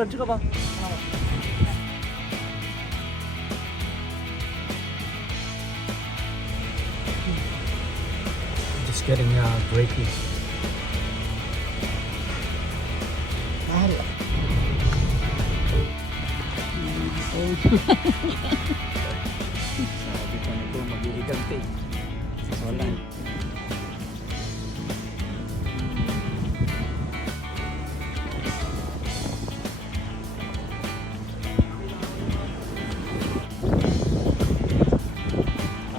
하나 찍어봐. Just getting breaking. Sabi ko nito magigigante. Wala.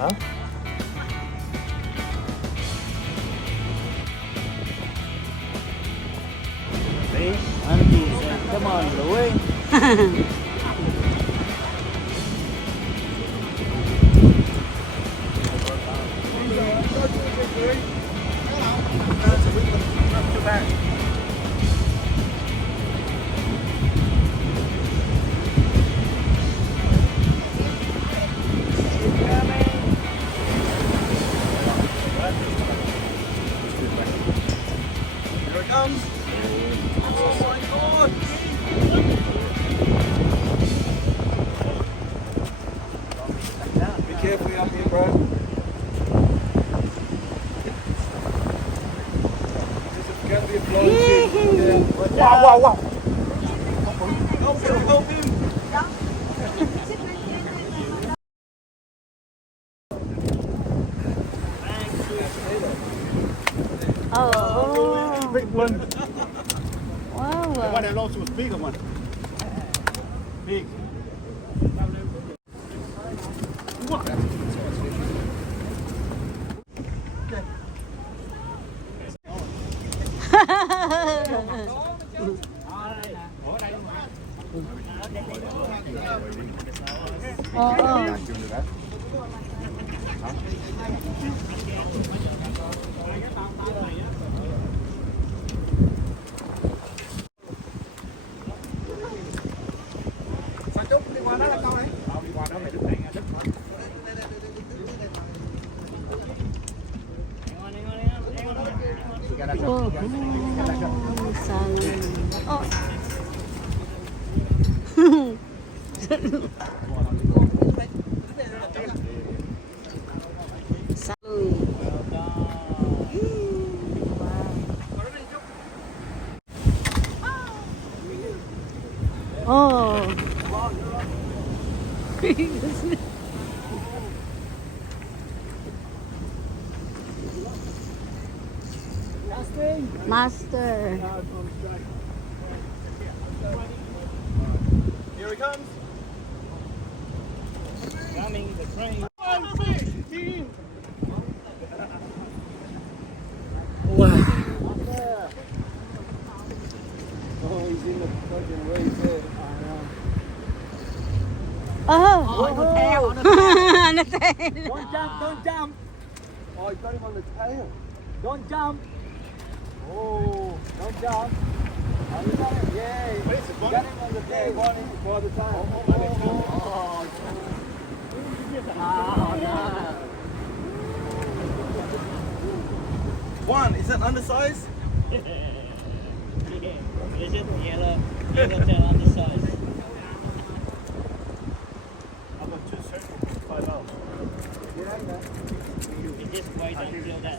Ha? Hey, Andy, come on, Louie. Here it comes. Oh my God. Be careful up here, bro. This is going to be a blowing shit. Wow, wow, wow. Help him. Oh, Big one. wow. The one that lost was bigger one. Big. Oh. Sao chút đi qua đó là câu đấy. Đi qua đó mày đứng này đứng. Oh, salmon. Oh. Salmon. Oh. Master. Here he comes. Coming the train. Wow. Oh, he's in the fucking way there. Oh. On the tail, on the On the tail. Don't jump, don't jump. Oh, you got him on the tail. Don't jump. Oh, don't jump. Oh, you got him. Yay. You got him on the tail. Got him for the time. One, is that undersized? It's just yellow tail undersized. I've got two circles, 5 hours. You just wait until that.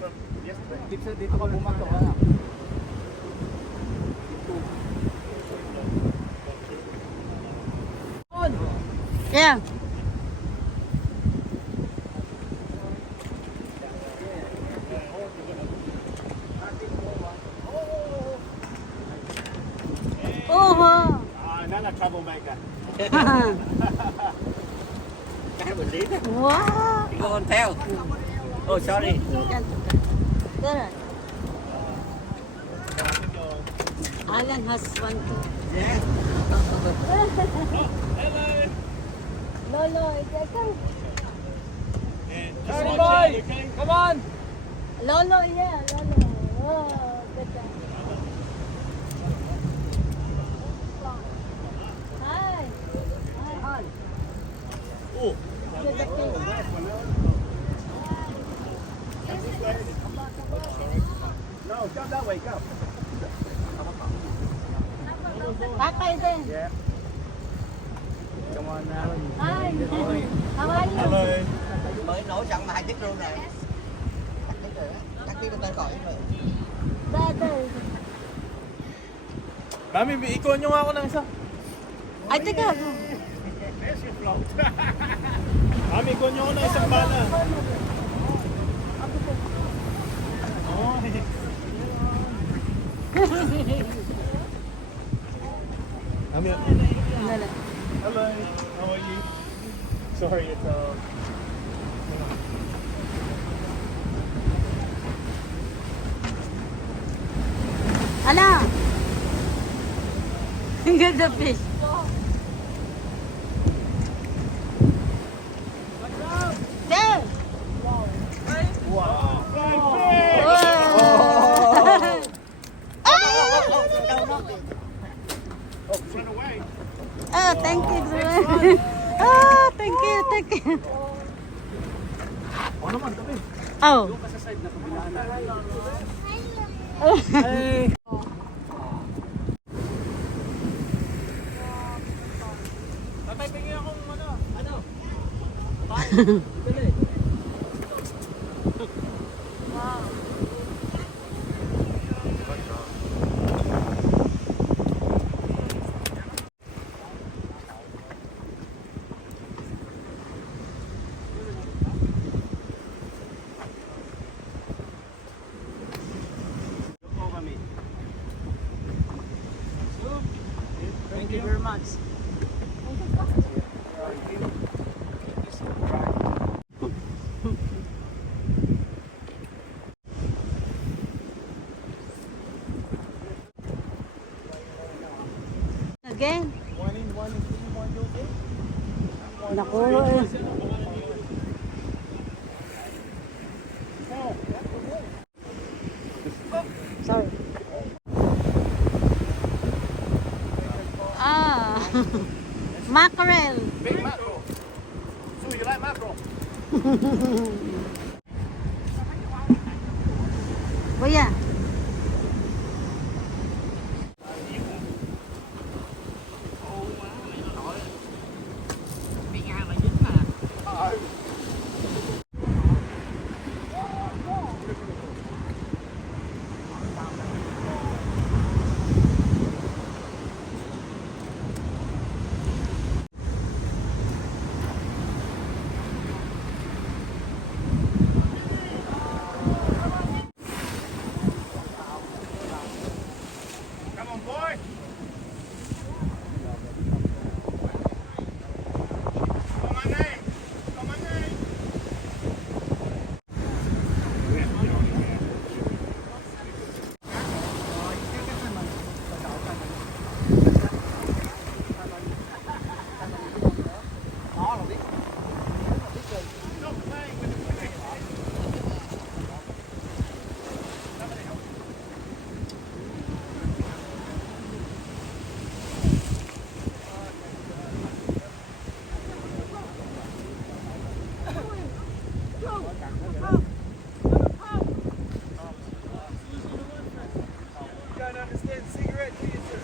Dito ka bumato ha. Yeah. Oh. Not a troublemaker. Cái mình lý đó. Wow. Đi con theo. Oh, sorry. Good. Alan has one too. Yeah. Lolo, come. Johnny boy, come on. Lolo, yeah, Lolo. Oh, good job. Hi. Hi. Oh. Good job. No, jump that way, go. Tatay din. Yeah. Come on now. Hi. How are you? Hello. Mới nổi trận mà 2 tiết luôn rồi. Cắt tiết tay khỏi rồi. Brother. Mami, ikaw nyo nga ako ng isa. Ay, teka. There's your float. Mami, ikaw nyo ako ng isang bala. Oh. Mami, hello. How are you? Sorry, it's Ala. Get the fish. There. wow. Run away. Oh, thank you. Oh, thank you, thank you. Oh naman, kami. Oh. Doon ka sa side na kabilaan na. Oh. Hey. Tatay, pingin akong ano? Dali. Thank you very much. Again. One in, you okay? Naku. Eh. Sorry. Ah. Mackerel. Big mackerel. So you like mackerel? Kuya. Bị ngang là dính mà. Come on, boy. Call my name. Call my name. Stop playing with the fish. You don't understand cigarette, do you, sir?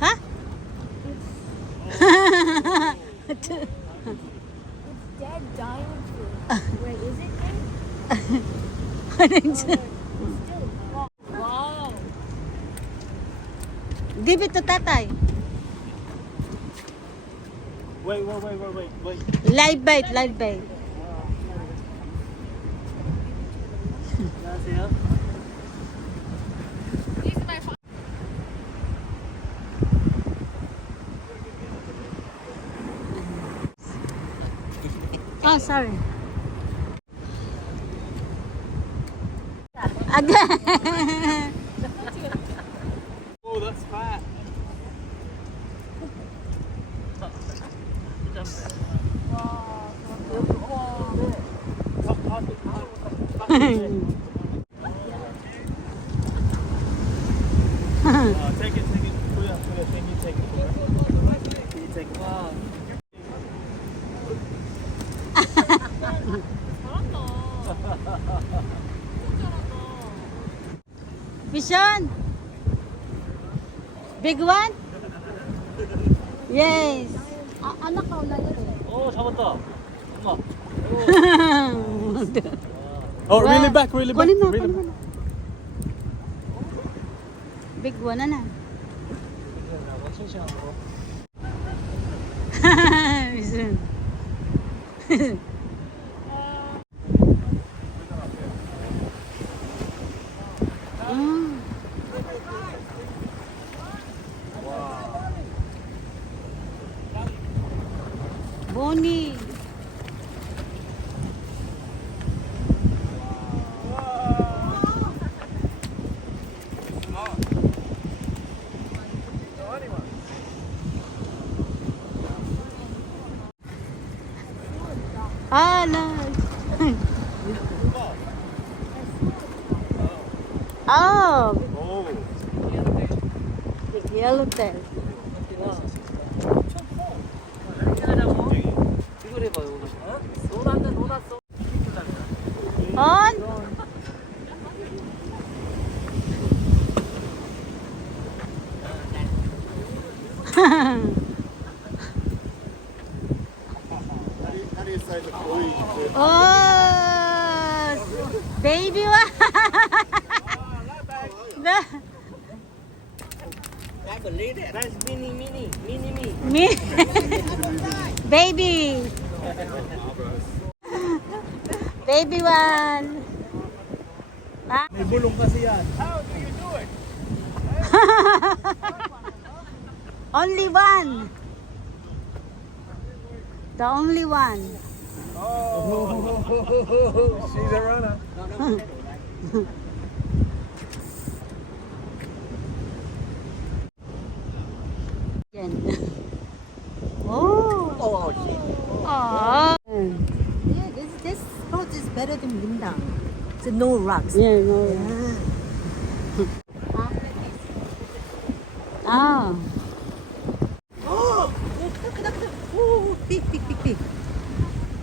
Huh? Dead giant food. Wait, is it dead? Wow. Give it to tatay. Wait. Live bait, live bait. Oh, sorry. Again. Oh, that's fat. Take it. Kuya, can you take it? Can you take it? Wow. Vision. Big one? Yes. Anak ka ulan ito. 오, 잡았다. 엄마. Oh, really back, really back. Kunin mo, really kunin mo. Big one na na. Vision. Mm. Bonnie. Ah, nice. Oh, big yellow tail. 이걸 해봐, 이거. 놀았네, 놀았어. On. How do you say the blue? Oh, baby one. The- I believe it. That's mini me. Me. Baby. Baby one. Ah. May bulong kasi yan. Only one. The only one. She's a runner. Yan. Oh. Oh, shit. Oh. Yeah, this spot is better than Linda. It's no rocks. Yeah, no. Ah. Oh, look. Oh, big.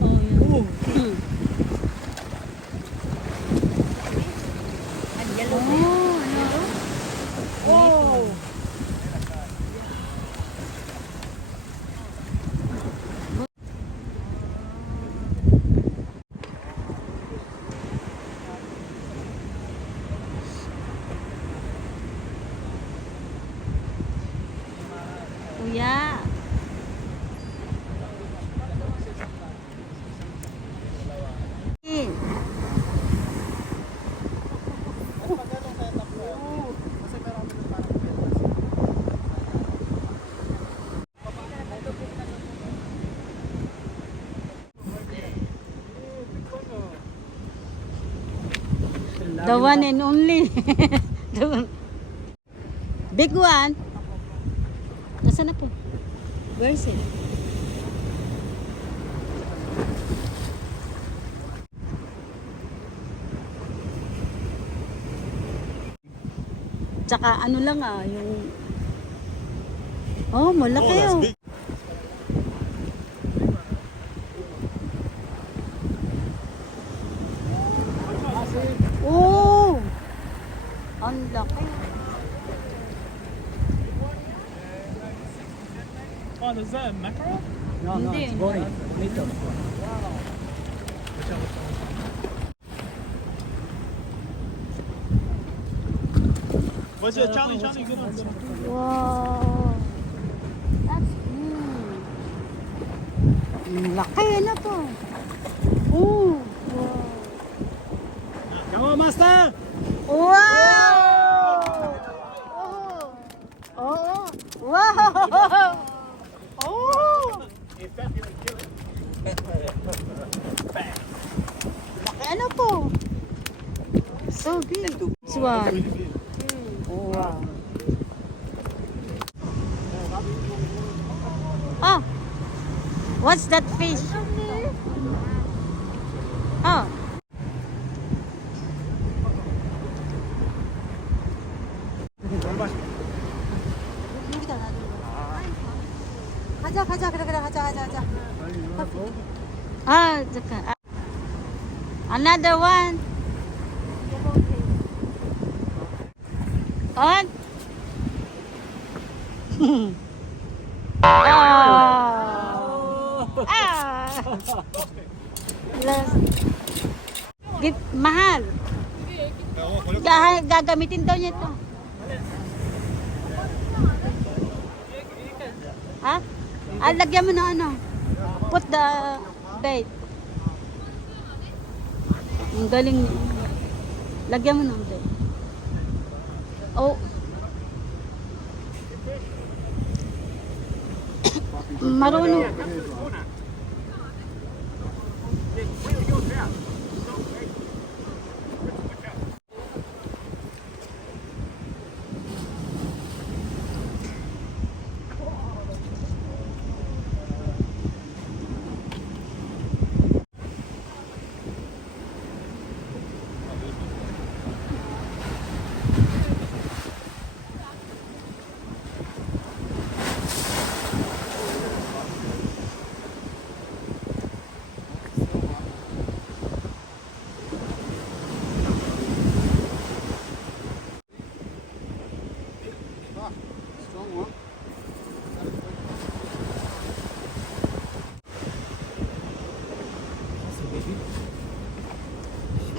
Oh, yeah. And yellow. Oh, Kuya. The one and only. The one. Big one. Nasaan na po? Where is it? Tsaka ano lang yung... Oh, malaki oh. Oh! Ang laki. Oh, is that a mackerel? No, Hindi. it's Bonito. What's your Charlie? Good one. Wow. That's Ang laki na to. Oh. Wow. Come on, master! Wow! Oh! Oh! Wow! Oh! Laki ano po? So big. This one. Oh, wow. Oh! What's that fish? Oh! 여기다 놔둬. 가자. 그래, 가자. Ah, 잠깐. Another one. On. Oh. Ah. Mahal. Gagamitin daw niya ito. Ha? Ah, lagyan mo na ano. Put the bait. Ang galing. Lagyan mo ng bait. Oh. Marunong.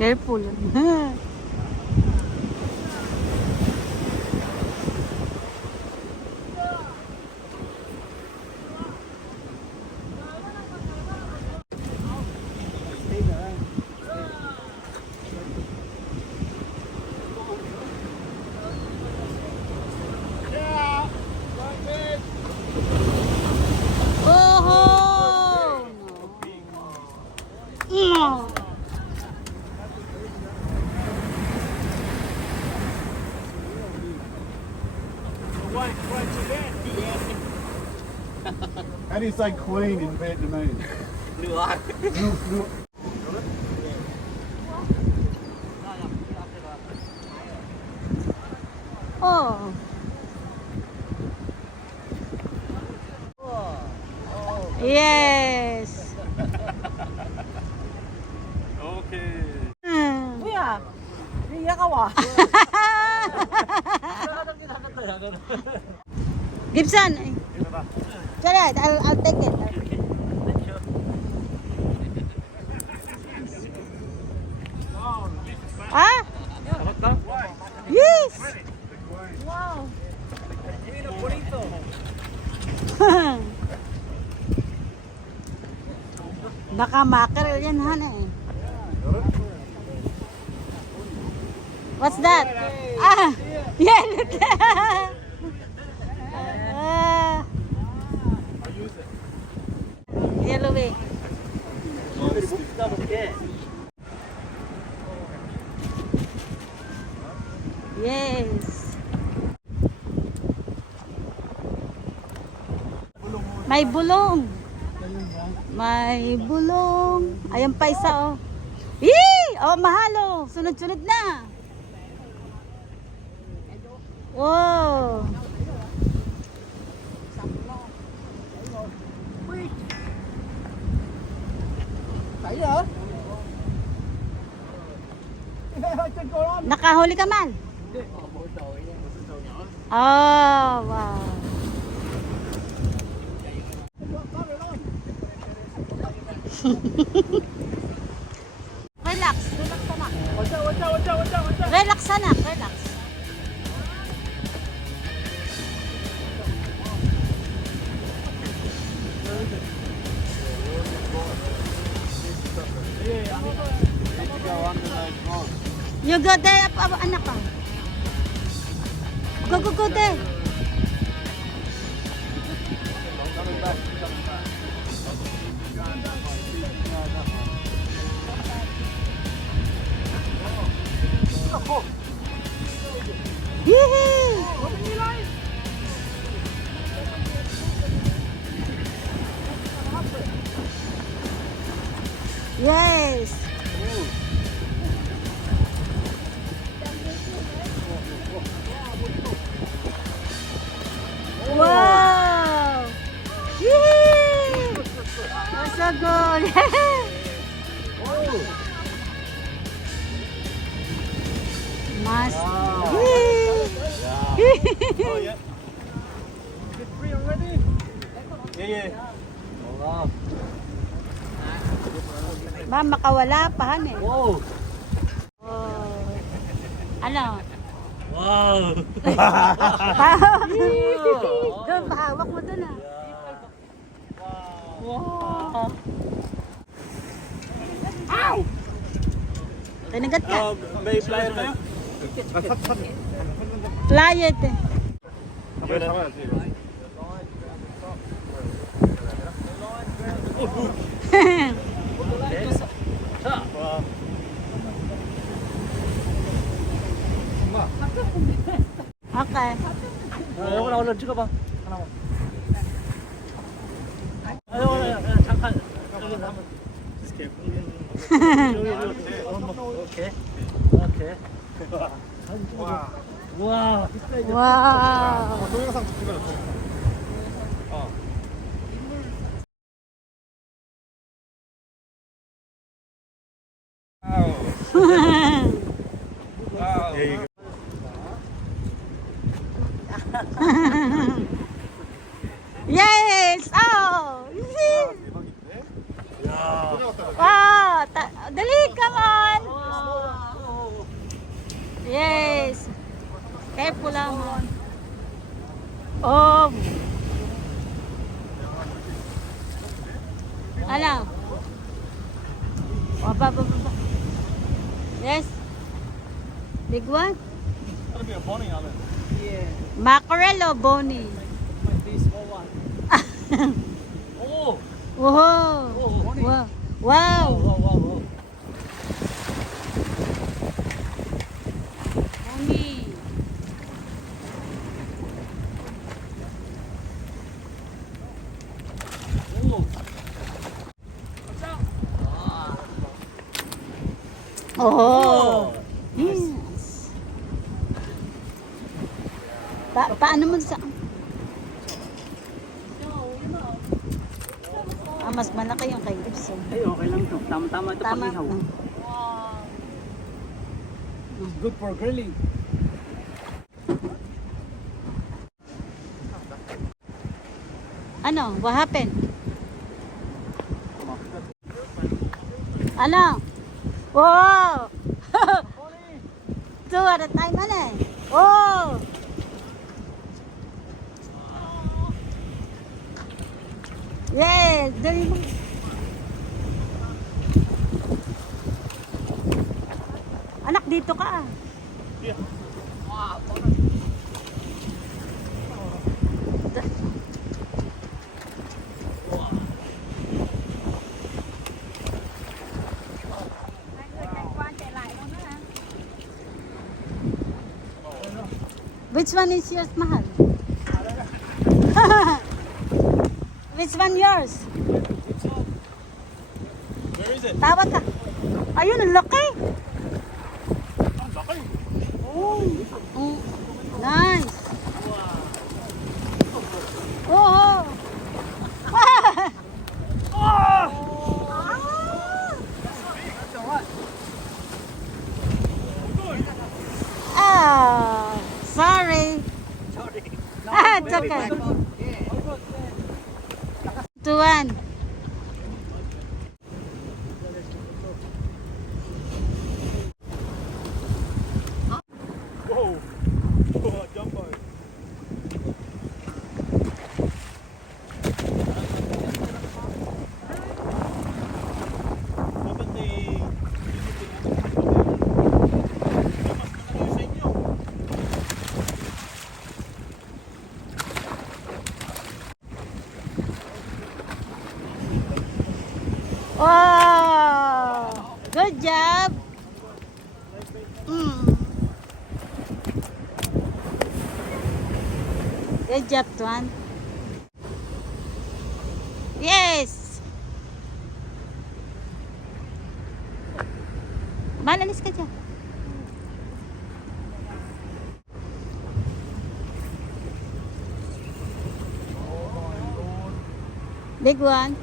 Careful. Oh! No. How do you say queen in Vietnamese? Nước. Oh. Yes. Okay. 뭐야? 얘가 와. Gibson. Alright, I'll take it. Ah? Yes. Wow. Bonito. Baka mackerel yan, Han eh. What's that? Ah, yeah, look. Yellow way. Yes. May bulong. May bulong. Ayan pa isa oh. Yee! Oh, mahal oh. Sunod-sunod na. Wow. Nakahuli ka man? Oh, wow. Relax, relax anak. Relax anak, relax. You go there, anak ka. Go there. Yee! Yes. Wow! Yee! That's so good. Mas. Yee! Oh, yeah. Is it free already? Yeah, yeah. Oh, wow. Ba, makawala pa, han eh. Wow. Oh. Ano? Wow. Doon, bahawak mo doon ah. Wow. Tinagat ka. May flyer kayo? Flyet eh. Okay. 이거 나 얼른 찍어봐. 하나만. 잠깐. 여기 한번. 오케이. 오케이. 와. Wow. 동영상 찍어요. Yes! Oh! Wow! Dali, come on! Yes! Careful lang. Oh! Ano? Ba. Yes? Big one? That'll be a bunny on it. Mackerel o bony? This small one. Oh. Wow! Bony. Wow! Wow! Wow. Bony! Oh. Oh! Yes! Paano mo sa... mas malaki yung kay Gibson. Ay, okay lang to. Tama-tama ito Tama. pag-ihaw. It's good for grilling. Ano? What happened? Ano? Wow! Two at a time, ano eh? Oh! Yes! Dali mo. Anak, dito ka. Which one is yours, mahal? Which one yours? Where is it? Tawag ka. Ayun, ang laki. Oh, nice. Oh. Ah, sorry. Ah, it's okay. Tuan. Whoa. Jump on it. Wow! Good job. Good job, Tuan. Yes! Malalis ka dyan. Big one.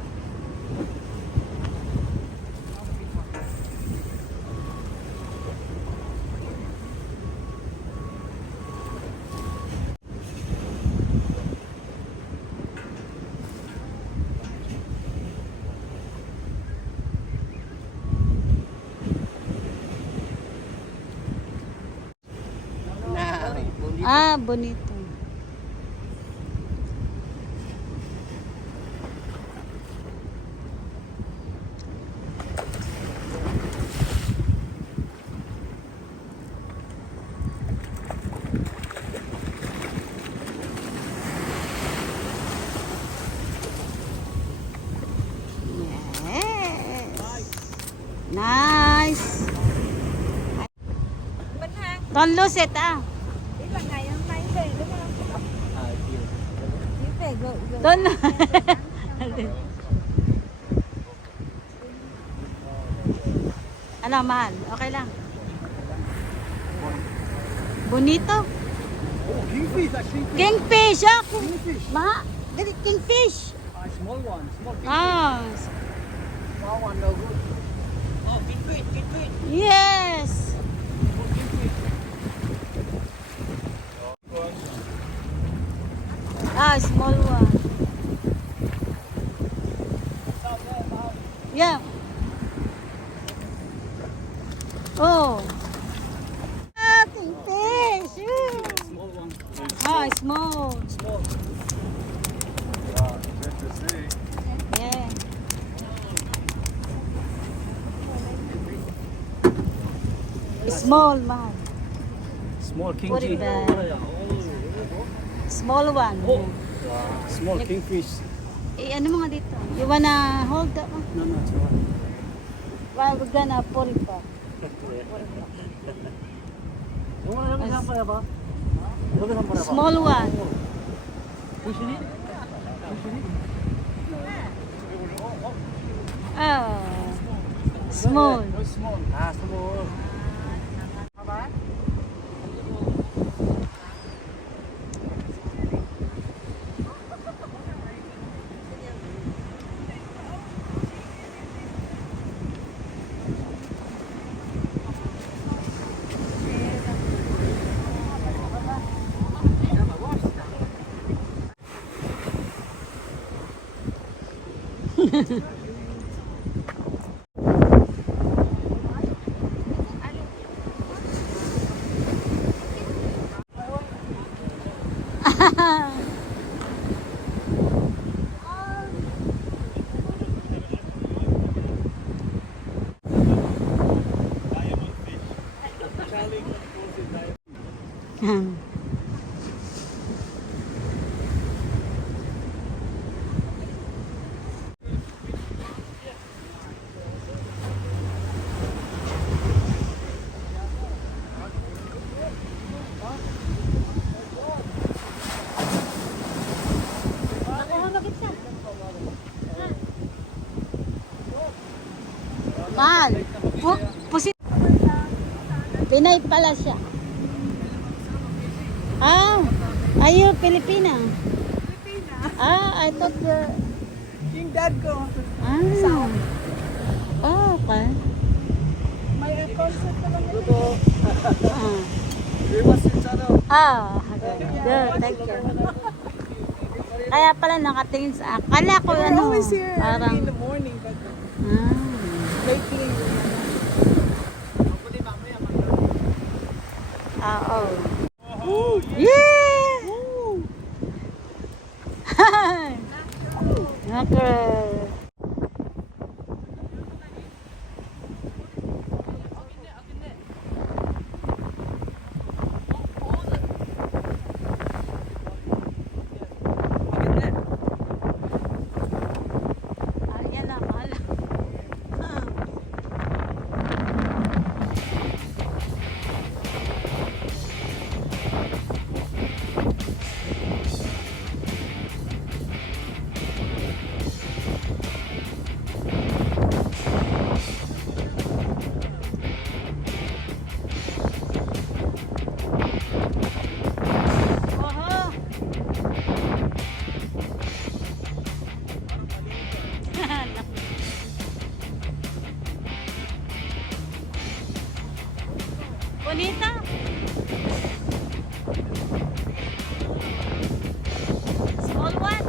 Ah, Bonito. Yes. Nice. Mình ha, Don't lose it, ah. ý là ngày hôm nay về đúng không? Chỉ về gửi gửi. Don't. Ano, mahal? Okay lang. Bonito. Oh, kingfish, that's kingfish. Kingfish, ah. Kingfish. Kingfish. Small one, small kingfish. Ah, Small one, no good. Oh, kingfish, kingfish. yes. Small kingfish. Ah, small one. Yeah. Oh. Ah, kingfish. Small one. Ah, small. Small. Good to see. Yeah. Small, mahal. Small Put kingfish. it back. Small one. Oh. Small kingfish. Eh, ano mga dito? You wanna hold that one? No, no, it's all right. Well, we're gonna put it back. Small one. Pushing it? Oh. Small. Oh, small. Ah, small. Mahal. Pusit. Pinay pala siya. Ah, are you Filipina? Ah, I thought you're... Yung dad ko, Ah. Oh, okay. may concert naman yun. Ah. We must each other. Ah, good. Thank you. Kaya pala nakatingin sa... Akala ko We're ano, always here parang... in the morning, but Ah. lately, Ah, oh. Yeah! Okay. Ah, yan na, mahal. Oho. Bonita. Small one.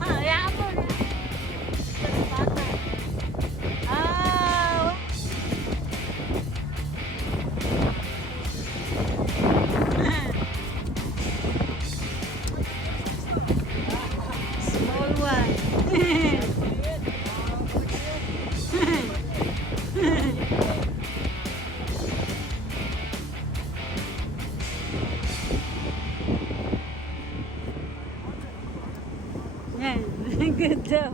Ah, hayaan mo na. Bata. Ah. Good job.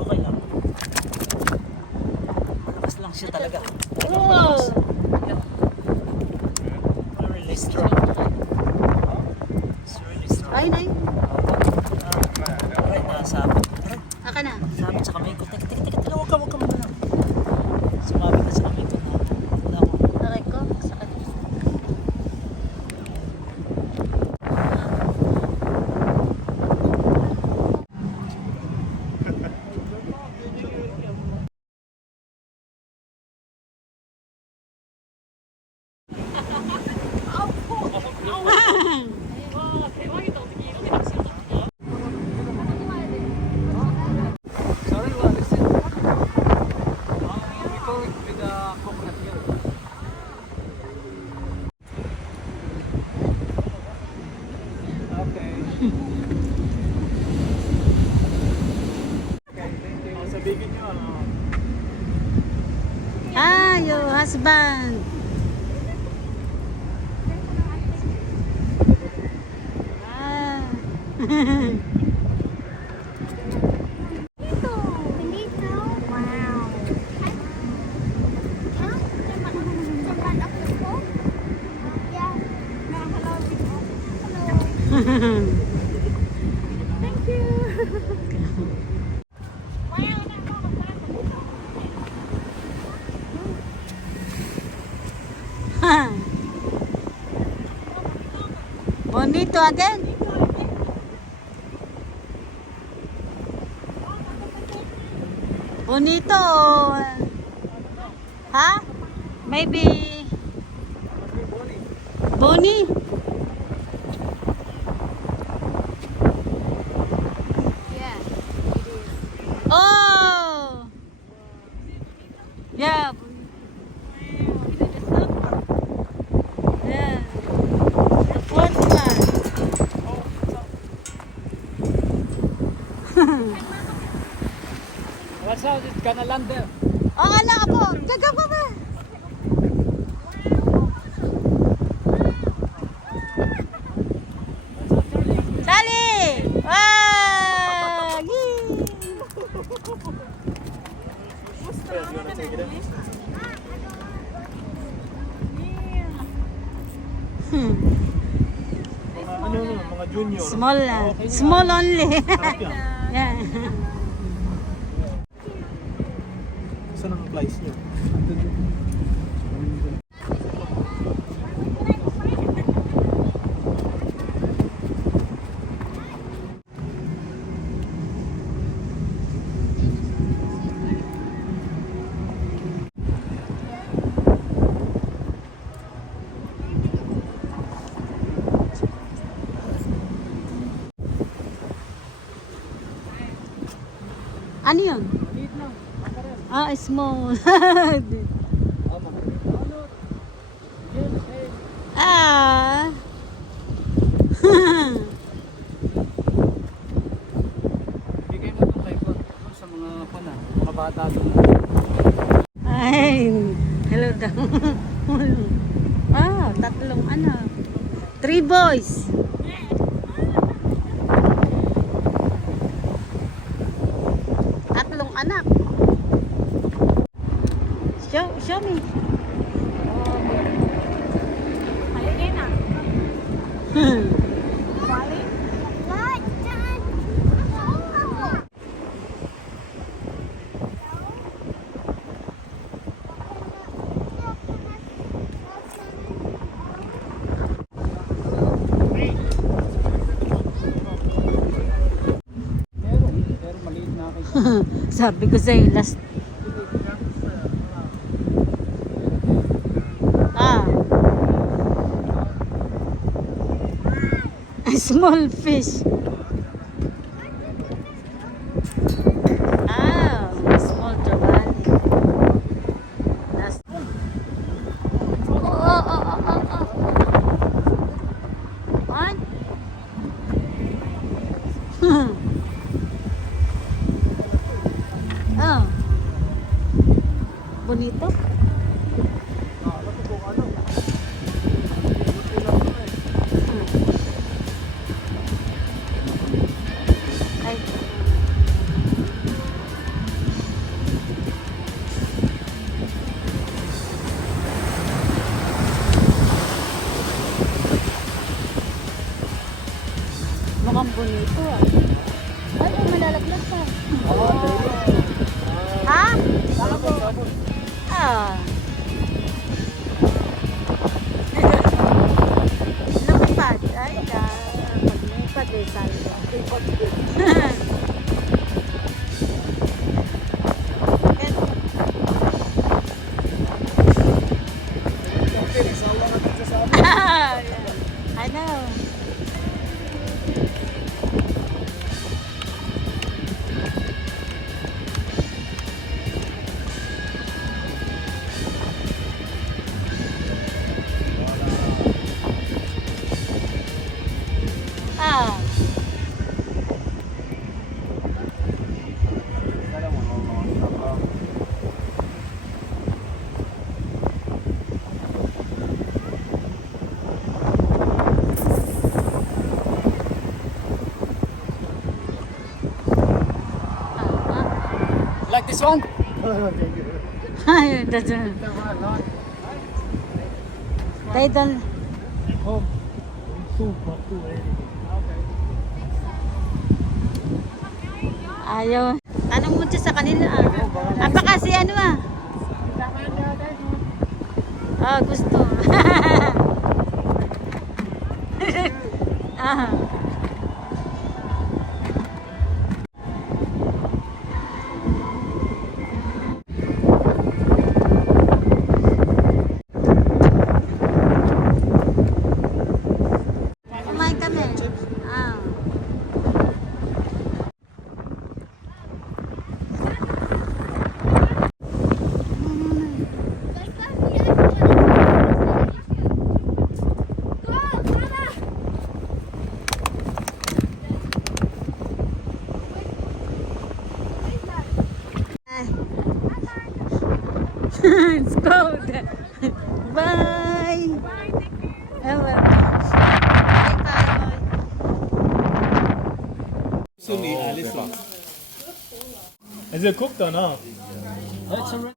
Okay lang. Malakas lang siya talaga. Oh! Really strong. It's really strong. Ay, nay. Alright, nasabit. Aka na. Sabit sa kamay ko. Teka, huwag ka muna. Sumabit na sa kamay ko. Wala ko. Aray ko. Sakit. Sorry, what is it? We call it with coconut milk. Okay. Sabihin nyo, Ah, your husband. Ah. Bonito. Wow. Huh? Jaman ako po? Yeah. Hello. Hello. Thank you. Wow. Bonito again. Bonito. Ha? Maybe. Bonnie. Yeah. Oh. Yeah. Yeah. The fourth one. what's out? It's gonna land there. Oh, ala ka po. Gagaw ka ba? Sally! Wow! Yee! Hmm. Mga junior. Small lang. Small only. Yeah. Saan ang place niyo? Ano yun? Ah, small. Ah. Bigay mo itong kay Con sa mga bata doon. Ay, hello daw. Ah, tatlong anak. 3 boys. Tatlong anak. Show me. Halika na. Hmm. Balik. What? Dad. Pero maliit na akin. Sabi ko sa'yo, last. Ah. A small fish. Ah, small trevally. Last. Oh. One. Bonito. Ay. Mukhang bonito ah. Ay, malalaglag pa. Ha? Ah. Lumipad. Ay, maglipad eh, saldo. I know. Ah. Like this one? Ay, doesn't. They don't. Ayaw. Tanong mo siya sa kanila. Baka si ano ah. Ah, gusto. Ah. Kumain kami. Ah. It's cold. Bye. Oh, well. Bye-bye. Is it cooked or not? That's alright.